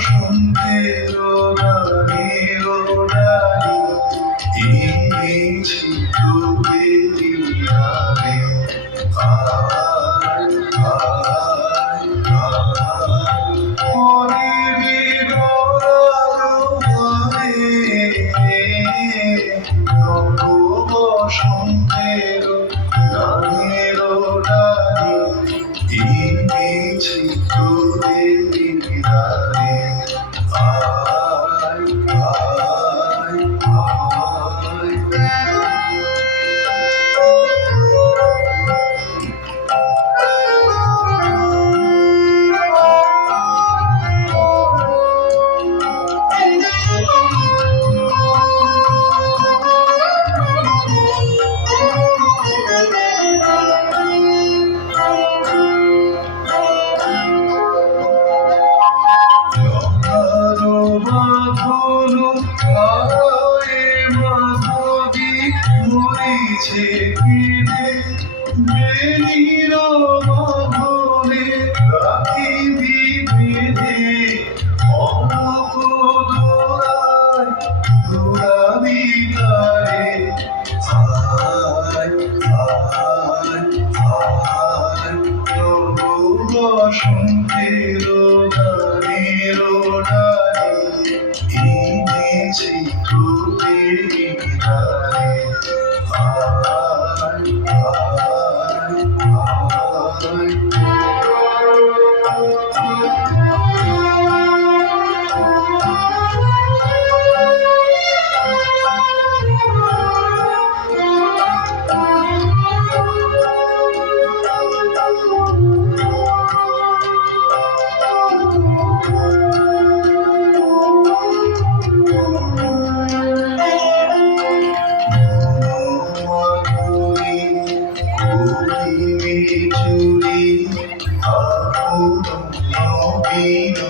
বসন্তের রানী ও রানী এনেছি তোকে আর আর Ti, Ti, Tu, Ti, Ti, মরিছে বেরিয়ে Hare চুরি নবীন